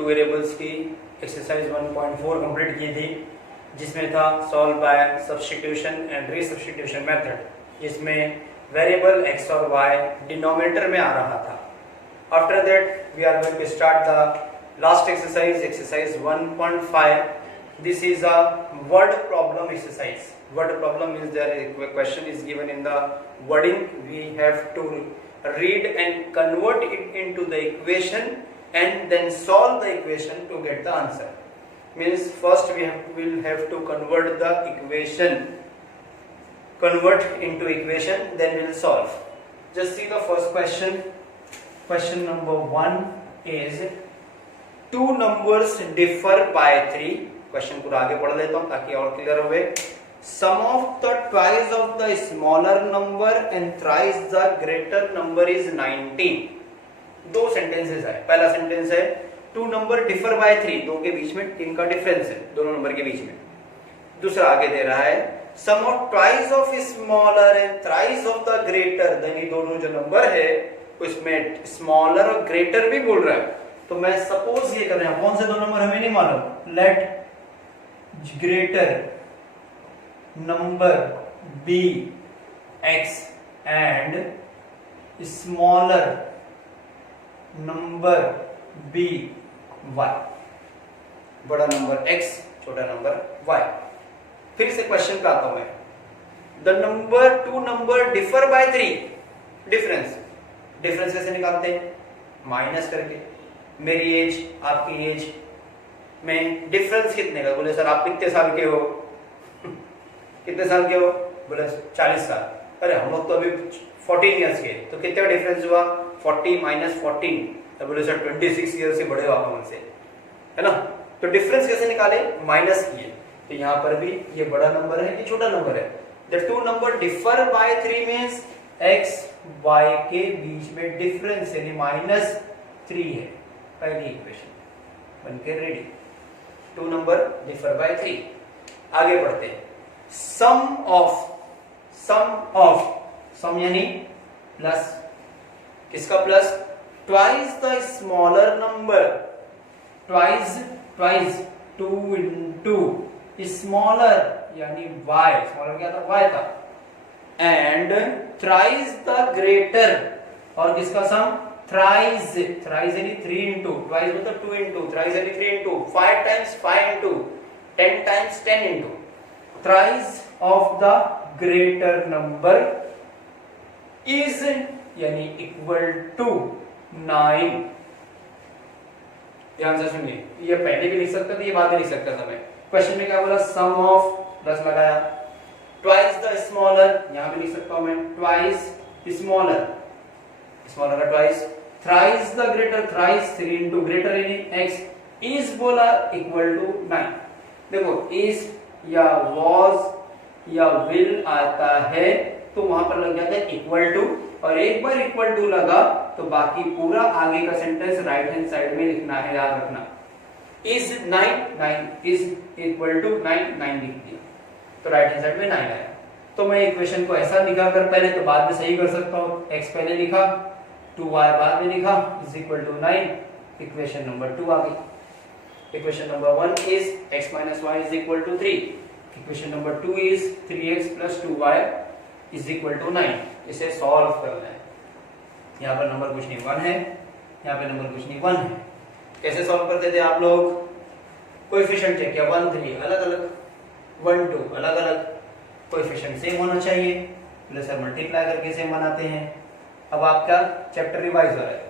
To variables की exercise 1.4 complete की थी, जिसमें था solve by substitution and resubstitution method, जिसमें वेरिएबल x और y डिनोमिनेटर में आ रहा था। After that we are going to start the last exercise 1.5. This is a word problem exercise. Word problem means there a question is given in the wording. We have to read and convert it into the equation and then solve the equation to get the answer. Means first will have to convert the equation, convert into equation, then we will solve. Just see the first question. Question number 1 is two numbers differ by 3. Question पूरा आगे पढ़ लेता हूं ताकि और clear होवे. Sum of the twice of the smaller number and thrice the greater number is 19. दो sentences है. पहला सेंटेंस है टू नंबर डिफर बाय 3, दो के बीच में 3 का डिफरेंस है, दोनों नंबर के बीच में. दूसरा आगे दे रहा है sum of twice of smaller and thrice of the greater. यानी दोनों जो नंबर है उसमें स्मॉलर और ग्रेटर भी बोल रहा है. तो मैं सपोज ये कर रहा हूं, कौन से दो नंबर हमें नहीं मालूम. Let greater number be x and smaller number be y. बड़ा नंबर x, छोटा नंबर y. फिर से क्वेश्चन का आता हूं मैं. The number two number differ by 3. Difference कैसे निकालते हैं? माइनस करके. मेरी एज आपकी एज में डिफरेंस कितने का? बोले सर आप कितने साल के हो? कितने साल के हो? बोले 40 साल. अरे हम लोग तो अभी 14 इयर्स के. तो कितने का डिफरेंस हुआ? 40 माइनस 14. तो बोले सर 26 ईयर से बड़े हो आप हमसे, है ना. तो डिफरेंस कैसे निकाले? माइनस किए. तो यहाँ पर भी ये बड़ा नंबर है कि छोटा नंबर है? The two number differ by 3 means x y के बीच में डिफरेंस यानी -3 है. पहली इक्वेशन बनके ready. Two number differ by 3. आगे बढ़ते हैं. सम यानी प्लस. किसका plus? Twice the smaller number. Twice 2 into smaller यानी y. स्मॉलर क्या था? y था. And thrice the greater. और किसका सम? थ्राइस यानी 3 इंटू. ट्वाइस मतलब 2 इंटू. थ्राइस यानी 3 into. 5 times 5 into. 10 times 10 into. Thrice of the greater number is यानी इक्वल टू 9. ध्यान से सुनिए. ये पहले भी लिख सकता था, ये बाद में लिख सकता था मैं. क्वेश्चन में क्या बोला? सम ऑफ प्लस लगाया. ट्वाइस द स्मॉलर, यहां भी लिख सकता हूं मैं. ट्वाइस स्मॉलर का twice. Thrice the greater. Thrice 3 into greater यानी x इज बोला इक्वल टू 9. देखो इज या वाज या विल आता है तो वहां पर लग जाता है इक्वल टू. और एक बार इक्वल टू लगा तो बाकी पूरा आगे का सेंटेंस राइट हैंड साइड में लिखना है. याद रखना. इज 9 इज इक्वल टू 9 लिख दिया तो राइट हैंड साइड में 9 आया. तो मैं इक्वेशन को ऐसा लिखा कर पहले तो बाद में सही कर सकता हूं. x पहले लिखा, 2y बाद में लिखा, is equal to 9. Equation number 2 आ गई. Equation number 1 is x minus y is equal to 3. Equation number 2 is 3x plus 2y is equal to 9. इसे सॉल्व करना है. यहाँ पर नंबर कुछ नहीं 1 है, यहाँ पे नंबर कुछ नहीं 1 है. कैसे सॉल्व करते थे आप लोग? कोएफिशिएंट चेक किया. 1 3 अलग अलग, 1 2 अलग अलग. कोएफिशिएंट सेम होना चाहिए. प्लस और मल्टीप्लाई करके सेम बनाते हैं. अब आपका चैप्टर रिवाइज हो रहा है.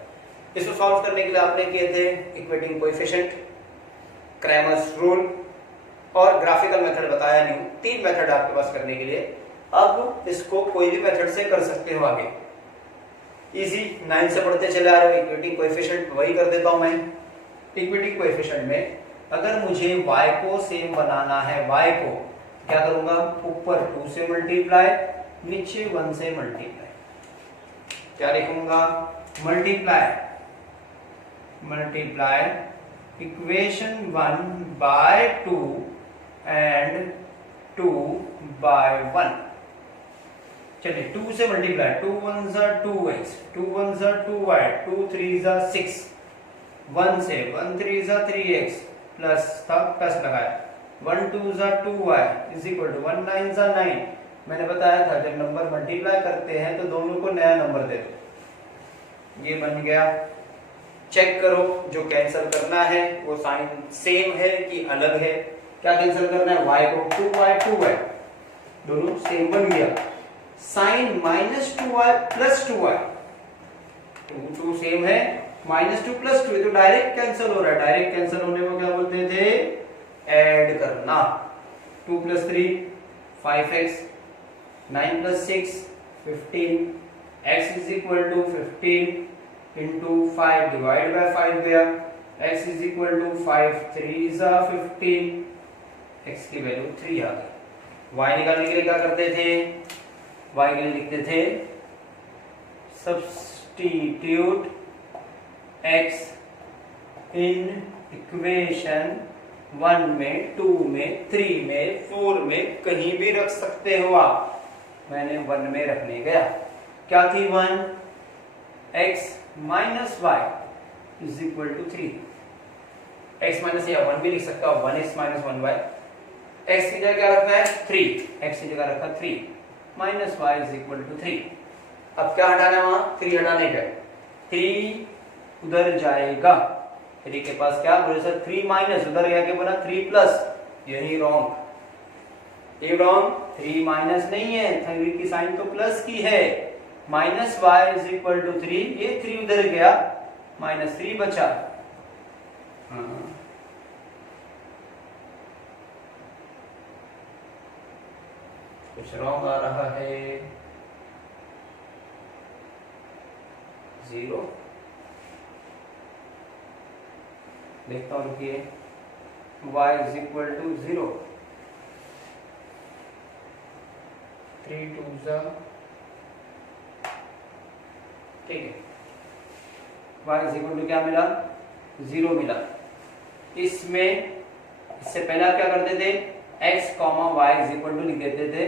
इसको सॉल्व करने के लिए आपने किए थे इक्वेटिंग कोएफिशिएंट, क्रैमर्स रूल और ग्राफिकल मेथड बताया नहीं. 3 मेथड आपके पास करने के लिए. अब इसको कोई भी मेथड से कर सकते हो आगे. इजी 9 से पढ़ते चले आ रहे हो. इक्वेटिंग कोएफिशिएंट वही कर देता हूं मैं. इक्वेटिंग कोएफिशिएंट में अगर मुझे y को सेम बनाना है, y को क्या करूंगा? ऊपर 2 से मल्टीप्लाई, नीचे 1 से मल्टीप्लाई. क्या लिखूंगा? Multiply equation 1 by 2 and 2 by 1. चलिए 2 से मल्टीप्लाई. 2 1 2x, 2 1 2y, 2 3 6. 1 से 1 3 जा 3x प्लस था प्लस लगाया 1 2 जा 2y इज इक्वल टू 1 9 जा 9। मैंने बताया था जब नंबर मल्टीप्लाई करते हैं तो दोनों को नया नंबर दे दो। ये बन गया। चेक करो जो कैंसिल करना है वो साइन सेम है कि अलग है। क्या कैंसिल करना है? y को 2y दोनों सेम बन गया। Sign minus 2y plus 2y 2 same है, माइनस 2 प्लस 2 तो डायरेक्ट कैंसिल हो रहा है। डायरेक्ट कैंसिल होने को क्या बोलते थे? ऐड करना। 2 plus 3 5x 9 plus 6 15 x is equal to 15 into 5 divide by 5 गया x इज इक्वल टू 5 3 जा 15 x की वैल्यू 3 आ गई। y निकालने के लिए क्या करते थे? y के लिए लिखते थे सब्स्टिट्यूट x इन इक्वेशन 1 में 2 में 3 में 4 में कहीं भी रख सकते हो आप। मैंने 1 में रखने गया। क्या थी 1? x minus y is equal to 3। x minus या 1 भी लिख सकता हो 1x माइनस 1y। x की जगह क्या रखना है? 3। x की जगह रखा 3 minus y is equal to 3। अब क्या हटाना है? वहां 3 हटाने का 3 उधर जाएगा। 3 के पास क्या बोले सर? 3 माइनस उधर गया के बोला 3 प्लस। यही रॉन्ग। ये रॉन्ग। 3 माइनस नहीं है, 3 की साइन तो प्लस की है। Minus y is equal to 3। ये 3 उधर गया माइनस 3 बचा। कुछ रॉन्ग आ रहा है। 0 देखता हूं, रुकिए। y इज इक्वल टू 0 3 2 जा ठीक है। y इज इक्वल टू क्या मिला? 0 मिला। इसमें इससे पहले आप क्या करते थे? x comma y is equal to लिख देते थे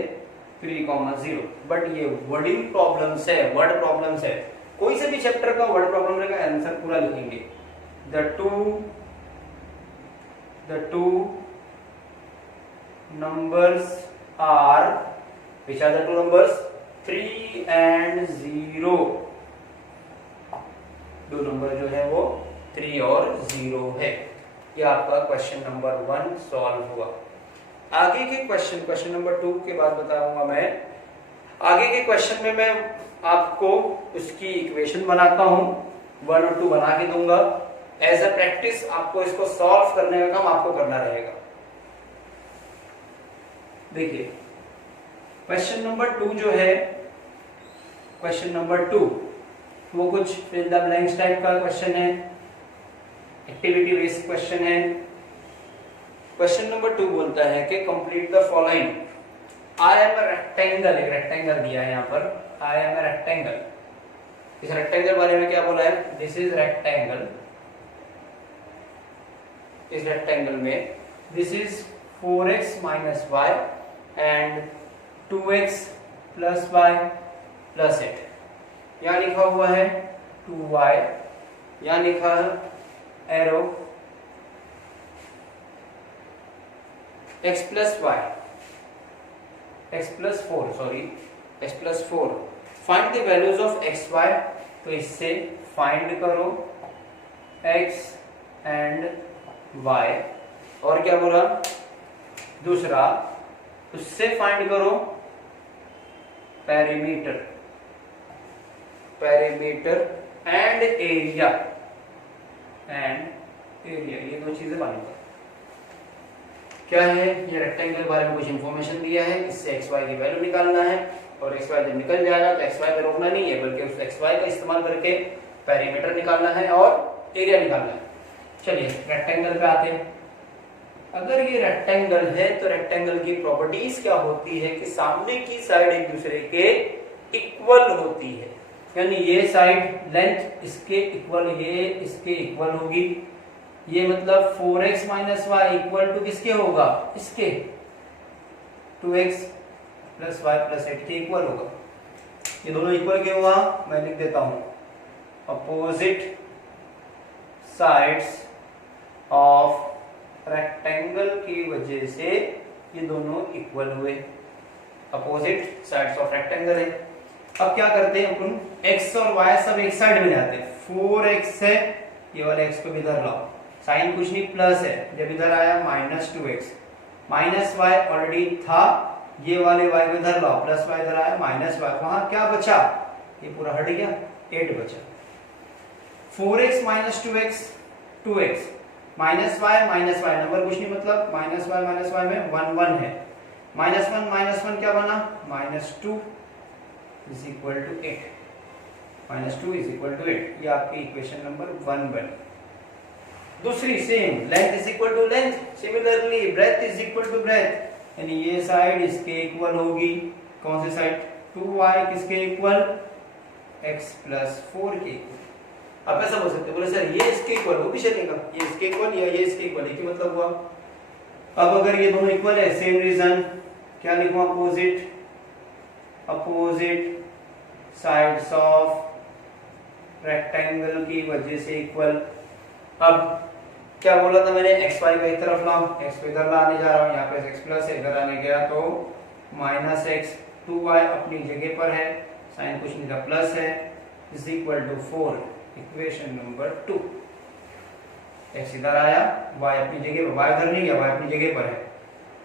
3 0। बट ये वर्डिंग प्रॉब्लम्स है, वर्ड प्रॉब्लम्स है। कोई से भी चैप्टर का वर्ड प्रॉब्लम रहेगा आंसर पूरा लिखेंगे। the two numbers are, which are the two numbers? 3 and 0। दो नंबर जो है वो 3 और 0 है। ये आपका क्वेश्चन नंबर 1 सॉल्व हुआ। आगे के क्वेश्चन नंबर 2 के बाद बताऊंगा मैं। आगे के क्वेश्चन में मैं आपको उसकी इक्वेशन बनाता हूं, 1 और 2 बना के दूंगा। एज अ प्रैक्टिस आपको इसको सॉल्व करने का काम आपको करना रहेगा। देखिए क्वेश्चन नंबर 2 जो है, क्वेश्चन नंबर 2 वो कुछ फिल द ब्लैंक्स टाइप का क्वेश्चन है, एक्टिविटी बेस्ड क्वेश्चन है। क्वेश्चन नंबर 2 बोलता है कि complete the following. I am a rectangle, एक रेक्टेंगल दिया है यहाँ पर। I am a rectangle. इस रेक्टेंगल बारे में क्या बोला है? This is rectangle. इस रेक्टेंगल में this is 4x minus y and 2x plus y plus 8। यहां लिखा हुआ है 2y, यहां लिखा है arrow x plus y, x plus 4 sorry x plus 4। Find the values of x y। तो इससे फाइंड करो x एंड y। और क्या बोला दूसरा? उससे फाइंड करो पेरीमीटर, पेरीमीटर एंड एरिया, ये दो चीजें मालूम। क्या है? ये रेक्टेंगल के बारे में कुछ इंफॉर्मेशन दिया है। इससे एक्स वाई की वैल्यू निकालना है और एक्स वाई जब निकल जाएगा तो एक्स वाई पे रोकना नहीं है, बल्कि उस एक्स वाई का इस्तेमाल करके पेरीमीटर निकालना है और एरिया निकालना है। चलिए रेक्टेंगल पे आते हैं। अगर ये रेक्टेंगल है तो रेक्टेंगल की प्रॉपर्टीज क्या होती है कि सामने की साइड एक दूसरे के इक्वल होती है। यानी ये साइड लेंथ इसके इक्वल, ये इसके इक्वल होगी। ये मतलब 4x minus Y equal to किसके होगा? इसके 2x प्लस वाई प्लस 8 के इक्वल होगा। ये दोनों इक्वल क्यों हुआ? मैं लिख देता हूं अपोजिट साइड्स ऑफ रेक्टेंगल की वजह से ये दोनों इक्वल हुए, अपोजिट साइड्स ऑफ रेक्टेंगल है। अब क्या करते हैं अपन, x और y सब एक साइड में जाते हैं। 4x है, ये वाले x को भी इधर लाओ, साइन कुछ नहीं प्लस है, जब इधर आया -2x, माइनस y ऑलरेडी था, ये वाले y को इधर लाओ, प्लस y इधर आया माइनस y, वहां क्या बचा, ये पूरा हट गया, 8 बचा। 4x - 2x 2x minus y number कुछ नहीं, मतलब -y में 1 1 है, -1 क्या बना, -2 is equal to 8, -2 is equal to 8, ये आपकी इक्वेशन नंबर 1 बनी। दूसरी same, length is equal to length, similarly breadth is equal to breadth, यानी ये साइड इसके इक्वल होगी, कौन सी साइड, 2y किसके इक्वल, x + 4 के इक्वल। आप ऐसा बोल सकते, बोले सर ये इसके इक्वल वो भी चलेगा, ये इसके इक्वल या ये इसके इक्वल, ये मतलब हुआ। अब अगर ये दोनों इक्वल है, सेम रीजन, क्या लिखूं, अपोजिट साइड्स ऑफ रेक्टेंगल की वजह से इक्वल। अब क्या बोला था मैंने, x y को एक तरफ लाओ, x को इधर लाने जा रहा हूं, यहाँ पे x प्लस है, इधर आने गया तो -x, 2y अपनी जगह पर है, साइन कुछ नहीं था प्लस है, is equal to 4, equation number 2। x इधर आया, y अपनी जगह पर, y इधर नहीं गया, y अपनी जगह पर है,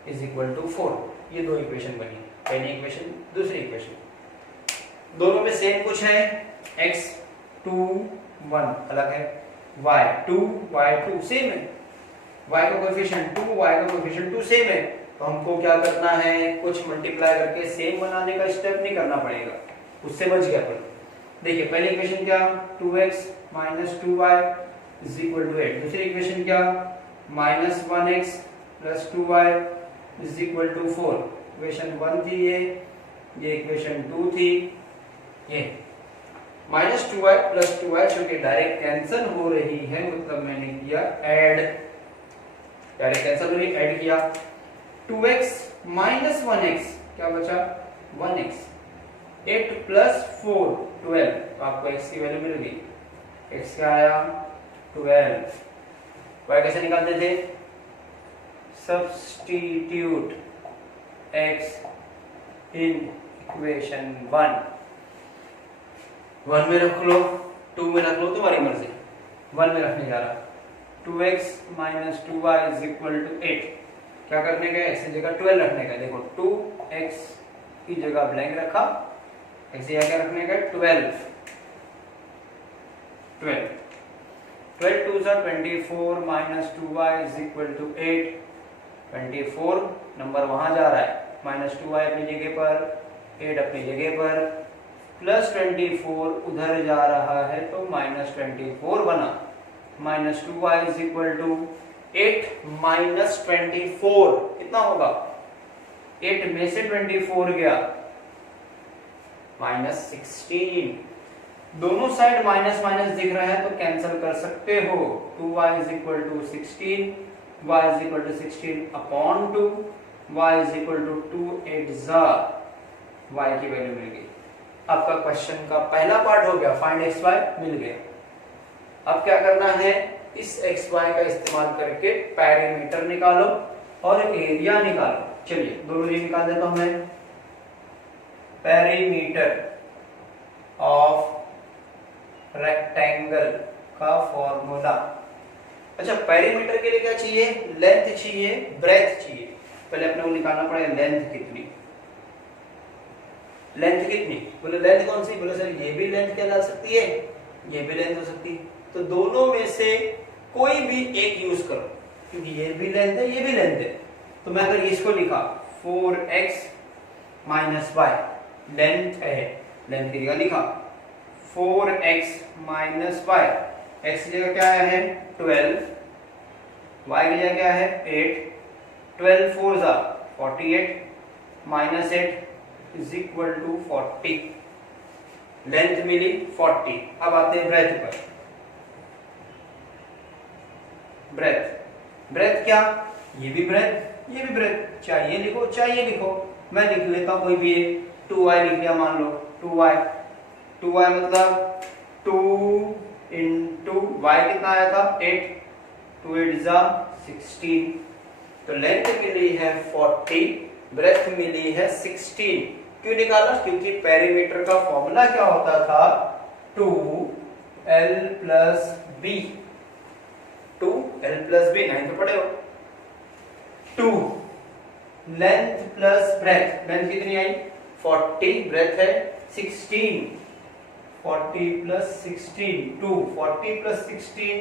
इज इक्वल टू 4। ये दो इक्वेशन बनी, पहली इक्वेशन दूसरी इक्वेशन, दोनों में सेम कुछ है, x 2 1 अलग है, y 2 सेम है, y का कोएफिशिएंट 2 y का कोएफिशिएंट 2 सेम है, तो हमको क्या करना है, कुछ मल्टीप्लाई करके सेम बनाने का स्टेप नहीं करना पड़ेगा, उससे बच गया अपन। देखिए पहली इक्वेशन क्या, 2x - 2y is equal to 8, दूसरी इक्वेशन क्या, -1x + 2y is equal to 4, equation 1 थी ये इक्वेशन 2 थी, ये -2y + 2y चूंकि डायरेक्ट कैंसिल हो रही है, मतलब मैंने किया ऐड, डायरेक्ट कैंसिल हो रही, ऐड किया, 2x - 1x क्या बचा, 1x, 8 + 4 12, तो आपको x की वैल्यू मिल गई, x क्या आया 12। y कैसे निकालते थे, सब्स्टिट्यूट x इन इक्वेशन 1 में रख लो, 2 में रख लो, तुम्हारी मर्जी, 1 में रखने जा रहा, 2x - 2y is equal to 8, क्या करने का, x की जगह 12 रखने का, देखो 2x की जगह ब्लैंक रखा, x की जगह रखने का 12 2 * 24 - 2y is equal to 8, 24 number वहां जा रहा है, -2y अपनी जगह पर, 8 अपनी जगह पर, +24 उधर जा रहा है तो -24 बना, -2y इज इक्वल टू 8 - 24 कितना होगा, 8 में से 24 गया -16, दोनों साइड माइनस माइनस दिख रहा है तो कैंसिल कर सकते हो, 2y is equal to 16, y is equal to 16 upon 2, y is equal to 2 8 जा, y की वैल्यू मिल गई। आपका क्वेश्चन का पहला पार्ट हो गया, फाइंड एक्स वाई मिल गया। अब क्या करना है, इस एक्स वाई का इस्तेमाल करके पैरामीटर निकालो और एरिया निकालो। चलिए दोनों चीज निकाल देता हूं मैं। पेरीमीटर ऑफ रेक्टेंगल का फॉर्मूला, अच्छा पेरीमीटर के लिए क्या चाहिए, लेंथ चाहिए, ब्रेथ चाहिए। पहले अपने को निकालना पड़ेगा लेंथ कितनी, लेंथ कितनी, बोले लेंथ कौन सी, बोले सर ये भी लेंथ कहला सकती है, ये भी लेंथ हो सकती है, तो दोनों में से कोई भी एक यूज करो, क्योंकि ये भी लेंथ है ये भी लेंथ है। तो मैं अगर इसको लिखा 4x माइनस वाई, लेंथ है, लेंथ की जगह लिखा 4x माइनस वाई, एक्स की जगह क्या है 12, वाई की जगह क्या है 8, 12 4 जा 48 minus 8 is equal to 40, length मिली 40। अब आते हैं ब्रेथ पर। ब्रेथ, ब्रेथ क्या, ये भी ब्रेथ ये भी ब्रेथ, चाहिए लिखो चाहिए लिखो, मैं लिख लेता हूं कोई भी एक, 2y लिख लिया मान लो, 2y मतलब 2 इंटू वाई कितना आया था 8, 2 8 जा 16। तो लेंथ मिली है 40, ब्रेथ मिली है 16। क्यों निकाला? क्योंकि पेरीमीटर का फॉर्मूला क्या होता था 2l plus b, 2l plus b, 9 तो पढ़े हो। 2 लेंथ प्लस ब्रेथ, लेंथ कितनी आई 40, ब्रेथ है 16, 40 प्लस 16, 2 40 प्लस 16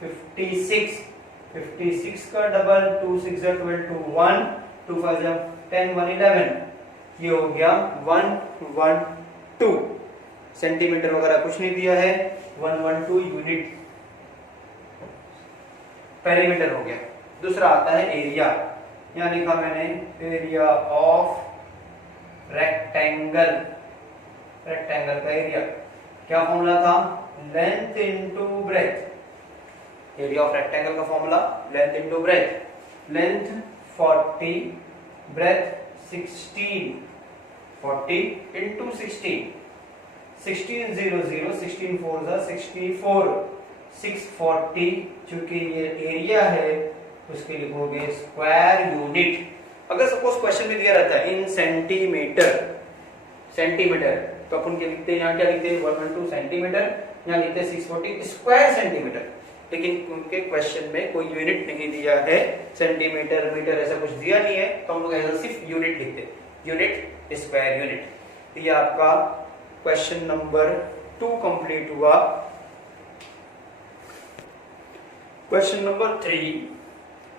56, 56 का डबल 2 6 12 2 1 2 5 10 1 11, ये हो गया 112 सेंटीमीटर वगैरह कुछ नहीं दिया है, 112 यूनिट पेरीमीटर हो गया। दूसरा आता है एरिया, यहां लिखा मैंने एरिया ऑफ रेक्टेंगल, रेक्टेंगल का एरिया क्या फॉर्मूला था length into breadth, area of rectangle का formula length into breadth, length 40, breadth 16, 40 into 16, 16 0 0 16 4 जा 64, 640, चूंकि ये एरिया है उसके लिखोगे स्क्वायर यूनिट। अगर सपोज क्वेश्चन में दिया रहता है इन सेंटीमीटर, सेंटीमीटर तो अपन क्या लिखते हैं, यहाँ क्या लिखते हैं 112 सेंटीमीटर, यहाँ लिखते हैं 640 स्क्वायर सेंटीमीटर। लेकिन उनके क्वेश्चन में कोई यूनिट नहीं दिया है, सेंटीमीटर मीटर ऐसा कुछ दिया नहीं है, तो हम लोग ऐसा सिर्फ यूनिट लिखते हैं, यूनिट स्क्वायर यूनिट। ये आपका क्वेश्चन नंबर 2 कंप्लीट हुआ। Question number 3,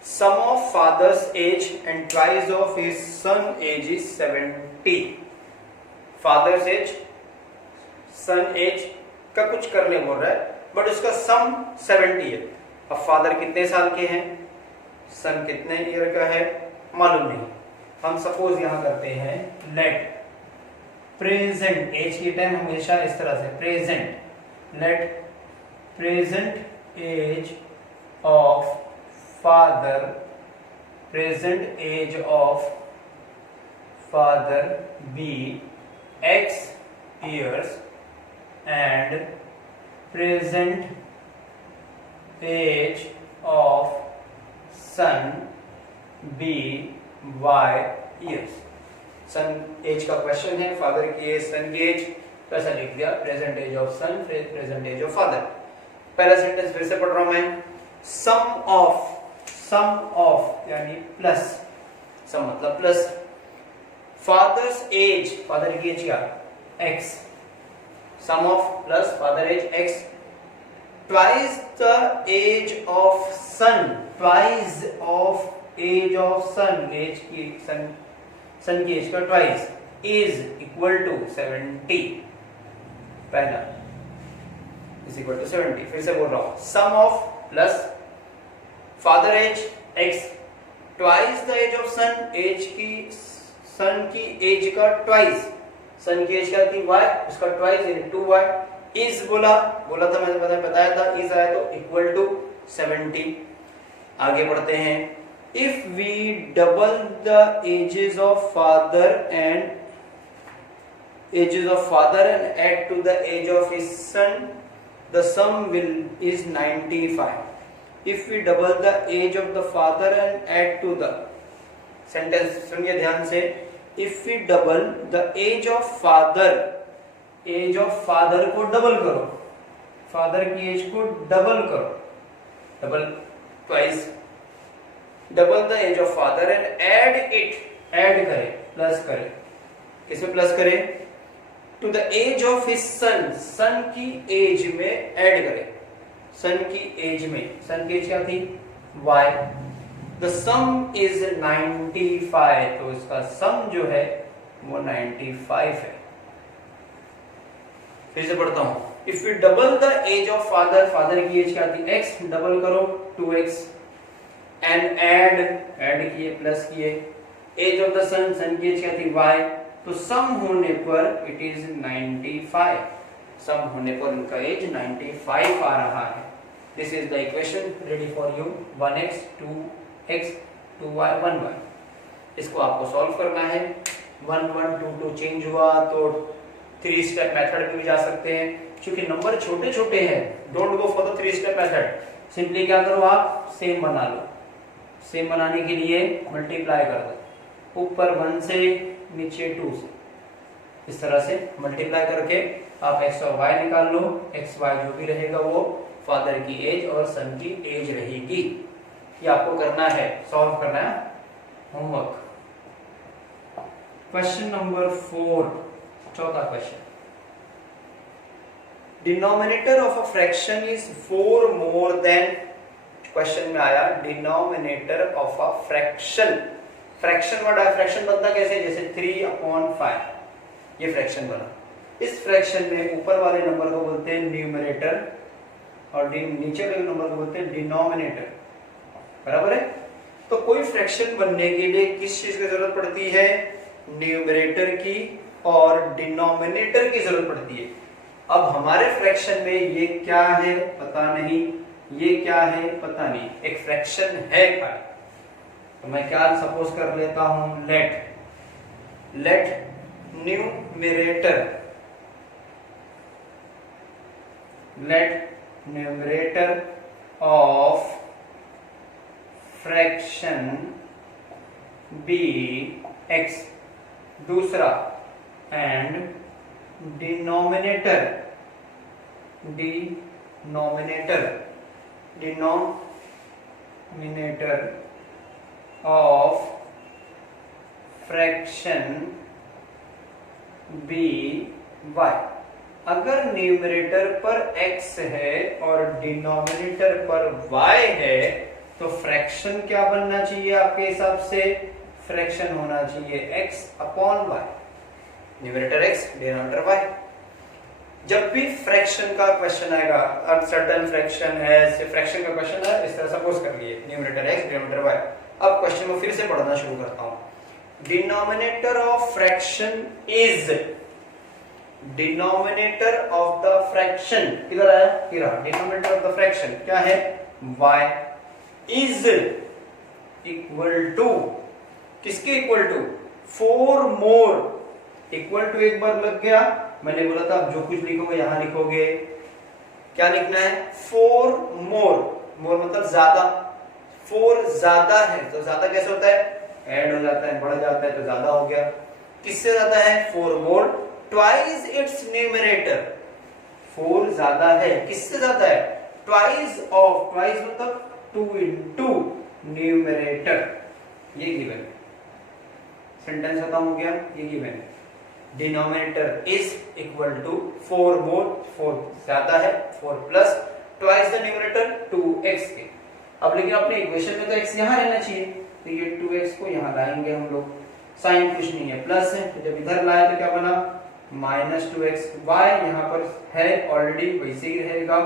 sum of father's age and twice of his son age is 70। Father's age, son age का कुछ करने बोल रहा है, बट उसका सम 70 है। अब फादर कितने साल के हैं, सन कितने ईयर का है मालूम नहीं। हम सपोज यहां करते हैं लेट प्रेजेंट एज की टाइम हमेशा इस तरह से present, let present age of father, present age of father be x years and present age of son be y years। Son age का क्वेश्चन है, फादर की एज, सन की age, तो ऐसा लिख दिया present age of son, present age of father. पहला sentence फिर से पढ़ रहा हूं मैं, सम ऑफ यानी प्लस, सम मतलब प्लस, फादर्स एज, फादर की एज क्या x, sum of plus father age x, twice the age of son, twice of age of son, age की सन की एज का ट्वाइस, इज इक्वल टू 70, पहला is equal to 70। फिर से बोल रहा हूं, sum of plus father age x, twice the age of son, age की सन की एज का ट्वाइस, सन की एज क्या थी y, उसका ट्वाइस यानी 2y, इज बोला था मैंने बताया था, इज आया तो इक्वल टू 70। आगे बढ़ते हैं, if we double the ages of father and add to the age of his son, the sum will is 95। If we double the age of the father and add to the, sentence सुनिए ध्यान से, if we double the age of father, age of father को double करो, father की age को double करो, double twice, double the age of father and add it, add करें plus करें, किसमें प्लस करें, to the age of his son, son की एज में ऐड करें, सन की एज में, सन की एज क्या थी y, द सम इज 95, तो इसका सम जो है वो 95 है। फिर से पढ़ता हूं, if you double the age of father, father की एज क्या थी x, डबल करो 2x, एंड ऐड किए प्लस किए, age of the son, son की एज क्या थी y, तो सम होने पर इट इज 95, सम होने पर उनका एज 95 आ रहा है। This is the equation ready for you, 1x 2x 2y 1y। इसको आपको सॉल्व करना है, 1 1 2 2 चेंज हुआ तो 3 स्टेप मेथड में भी जा सकते हैं, क्योंकि नंबर छोटे छोटे हैं, don't go for the 3 step method. Simply क्या करो आप, सेम बना लो। सेम बनाने के लिए मल्टीप्लाई कर दो, ऊपर 1 से नीचे 2 से, इस तरह से मल्टीप्लाई करके आप x और y निकाल लो। x y जो भी रहेगा वो फादर की एज और सन की एज रहेगी। ये आपको करना है, सॉल्व करना है, होमवर्क। क्वेश्चन नंबर 4, चौथा question. Denominator of a fraction is 4 more than, question में आया denominator of a fraction. Fraction word है, फ्रैक्शन बनता कैसे, जैसे 3/5, ये फ्रैक्शन बना। इस फ्रैक्शन में ऊपर वाले नंबर को बोलते हैं न्यूमरेटर और नीचे वाले नंबर को बोलते हैं डिनोमिनेटर, बराबर है। तो कोई फ्रैक्शन बनने के लिए किस चीज की जरूरत पड़ती है, न्यूमरेटर की और डिनोमिनेटर की जरूरत पड़ती है। अब हमारे फ्रैक्शन में ये क्या है पता नहीं, ये क्या है पता नहीं, एक फ्रैक्शन है खाली। तो मैं क्या सपोज कर लेता हूं, let numerator of fraction be x, दूसरा and denominator of fraction be y। अगर न्यूमरेटर पर x है और डिनोमिनेटर पर y है तो फ्रैक्शन क्या बनना चाहिए आपके हिसाब से, फ्रैक्शन होना चाहिए x/y, numerator x denominator y। जब भी फ्रैक्शन का क्वेश्चन आएगा, अनसर्टेन फ्रैक्शन है, फ्रैक्शन का क्वेश्चन है, इस तरह सपोज कर लिए न्यूमरेटर x डिनोमिनेटर y। अब क्वेश्चन को फिर से पढ़ना शुरू करता हूं। Denominator of fraction is, denominator of the fraction किधर आया, डिनोमिनेटर ऑफ द फ्रैक्शन क्या है, y इज इक्वल टू, किसके equal to, 4 more. Equal to एक बार लग गया, मैंने बोला था आप जो कुछ लिखोगे यहां लिखोगे, क्या लिखना है, 4 मोर। मोर मतलब ज्यादा, 4 ज्यादा है तो ज्यादा कैसे होता है, ऐड हो जाता है, बढ़ जाता है, तो ज्यादा हो गया। किससे ज्यादा है, 4 मोर, ट्वाइस इट्स न्यूमरेटर। 4 ज्यादा है, किससे ज्यादा है, ट्वाइस ऑफ, ट्वाइस मतलब 2 into न्यूमरेटर। ये गिवन, सेंटेंस खत्म हो गया, ये given. Denominator is equal to 4 more, 4 ज्यादा है, 4 plus twice the numerator 2x के। अब लेकिन अपने इक्वेशन में तो x यहां रहना चाहिए, तो ये 2x को यहां लाएंगे हम लोग। साइन कुछ नहीं है, प्लस है, तो जब इधर लाए तो क्या बना, -2x। y यहां पर है ऑलरेडी, वैसे ही रहेगा,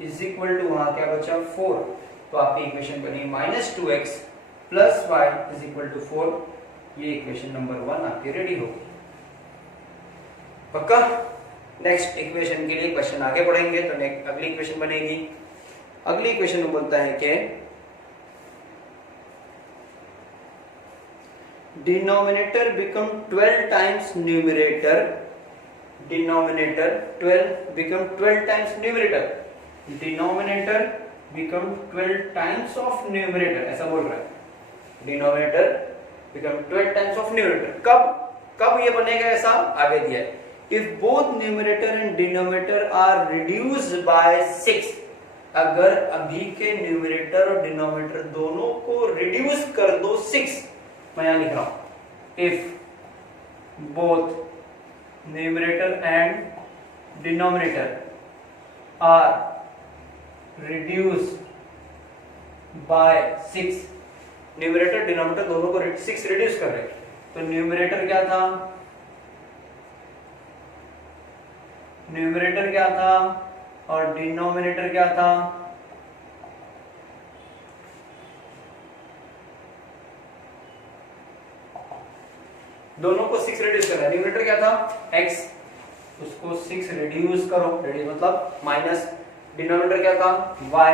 इज इक्वल टू वहां क्या बचा, 4। तो आपकी इक्वेशन बनी -2x plus y is equal to 4। ये इक्वेशन नंबर 1 आपकी रेडी होगी, पक्का। नेक्स्ट इक्वेशन के लिए क्वेश्चन आगे बढ़ेंगे, तो अगली इक्वेशन बनेगी। अगली इक्वेशन में बोलता है कि denominator become 12 times numerator, denominator 12 become 12 times numerator, denominator become 12 times of numerator, ऐसा बोल रहा है। Denominator become 12 times of numerator. कब ये बनेगा, ऐसा आगे दिया है। If both numerator and denominator are reduced by 6, अगर अभी के न्यूमरेटर और डिनोमिनेटर दोनों को रिड्यूस कर दो 6, मैं यहां लिख रहा हूं, if both numerator and denominator are reduce by 6, numerator denominator दोनों को 6 रिड्यूस कर रहे, तो न्यूमरेटर क्या था, न्यूमरेटर क्या था और डिनोमिनेटर क्या था, दोनों को 6 रिड्यूस कर रहा है। न्यूमरेटर क्या था, x, उसको 6 रिड्यूस करो, रिड्यूस मतलब माइनस। डिनोमिनेटर क्या था, y,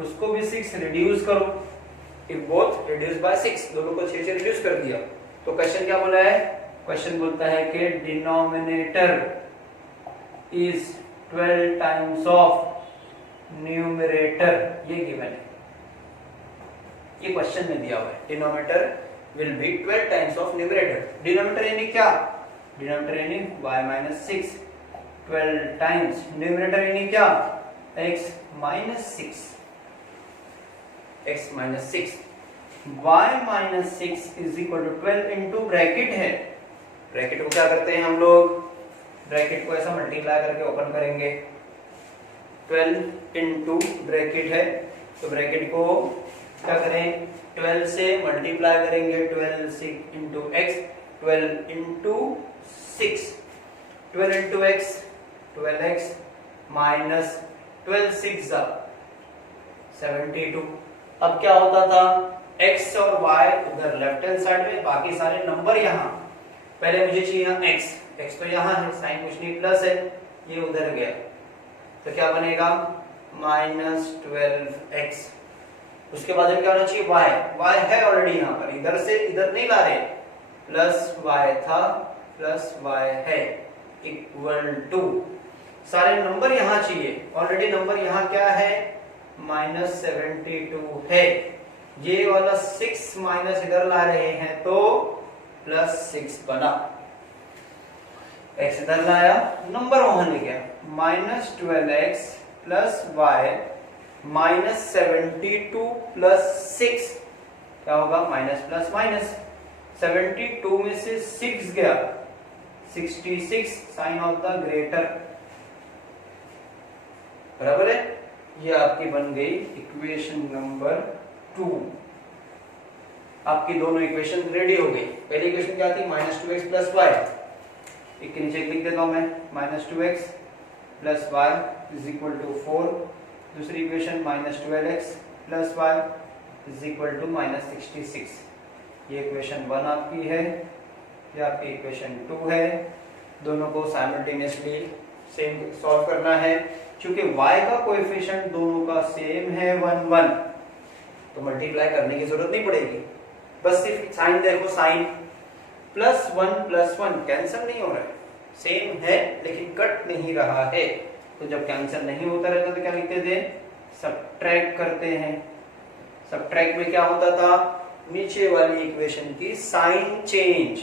उसको भी 6 रिड्यूस करो। इफ बोथ रिड्यूस बाय 6, दोनों को 6 से रिड्यूस कर दिया। तो क्वेश्चन क्या बोला है, क्वेश्चन बोलता है कि denominator is 12 times of numerator, ये गिवन है, ये क्वेश्चन में दिया हुआ है। Denominator will be 12 times of numerator. Denominator यानी क्या? डिनोमिनेटर यानी y माइनस 6, 12 टाइम्स न्यूमरेटर यानी क्या? x minus 6, x minus 6, y minus 6 is equal to 12 into bracket है। ब्रैकेट को क्या करते हैं हम लोग? ब्रैकेट को ऐसा मल्टीप्लाई करके ओपन करेंगे। 12 इंटू ब्रैकेट है तो ब्रैकेट को क्या करें? 12 से मल्टीप्लाई करेंगे। 12 6 into x, 12 into 6, 12 into x 12x minus 12 6 72। अब क्या होता था? x और y उधर लेफ्ट हैंड साइड में, बाकी सारे नंबर यहाँ। पहले मुझे चाहिए यहाँ x तो यहाँ है, साइन कुछ नहीं, प्लस है, ये उधर गया तो क्या बनेगा? Minus 12x। उसके बाद क्या होना चाहिए? y है ऑलरेडी यहाँ पर, इधर से इधर नहीं ला रहे, प्लस y था प्लस y है इक्वल टू, सारे नंबर यहाँ चाहिए, ऑलरेडी नंबर यहाँ क्या है? माइनस 72 है। ये वाला 6 माइनस इधर ला रहे हैं तो प्लस 6 बना, x इधर लाया, नंबर वहां ले गया, minus 12x plus y minus 72 plus 6 क्या होगा? माइनस प्लस माइनस, 72 में से 6 गया, 66 साइन ऑफ द ग्रेटर, बराबर है। ये आपकी बन गई इक्वेशन नंबर 2। आपकी दोनों इक्वेशन रेडी हो गई। पहली इक्वेशन क्या थी? माइनस 2x प्लस वाई, एक के नीचे लिख देता हूं मैं, minus 2x plus y is equal to 4। दूसरी equation minus 12x plus y is equal to minus 66। ये इक्वेशन 1 आपकी है, ये आपकी इक्वेशन 2 है। दोनों को साइमल्टेनियसली सेम सॉल्व करना है। क्योंकि y का कोएफिशिएंट दोनों का सेम है 1 1, तो मल्टीप्लाई करने की जरूरत नहीं पड़ेगी, बस सिर्फ साइन देखो, साइन प्लस 1 कैंसिल नहीं हो रहा है, सेम है लेकिन कट नहीं रहा है। तो जब कैंसिल नहीं होता रहता तो क्या लिखते थे? सब्ट्रैक्ट करते हैं। सब्ट्रैक्ट में क्या होता था? नीचे वाली इक्वेशन की साइन चेंज,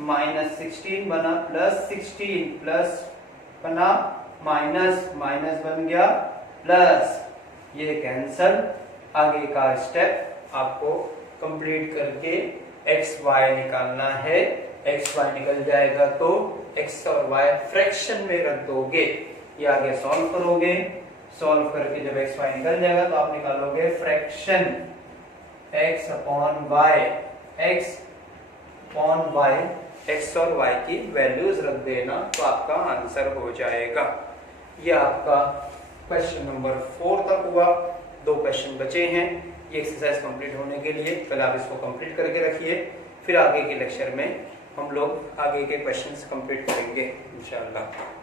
माइनस 16 बना प्लस 16, प्लस बना माइनस, माइनस बन गया प्लस, ये कैंसल। आगे का स्टेप आपको कंप्लीट करके एक्स वाई निकालना है। एक्स वाई निकल जाएगा तो एक्स और वाई फ्रैक्शन में रख दोगे, ये आगे सॉल्व करोगे। सॉल्व करके जब एक्स वाई निकल जाएगा तो आप निकालोगे fraction x upon y, x upon y, x और वाई की वैल्यूज रख देना तो आपका आंसर हो जाएगा। ये आपका क्वेश्चन नंबर 4 तक हुआ। 2 क्वेश्चन बचे हैं। ये एक्सरसाइज कंप्लीट होने के लिए पहले आप इसको कंप्लीट करके रखिए, फिर आगे के लेक्चर में हम लोग आगे के क्वेश्चंस कंप्लीट करेंगे इंशाअल्लाह।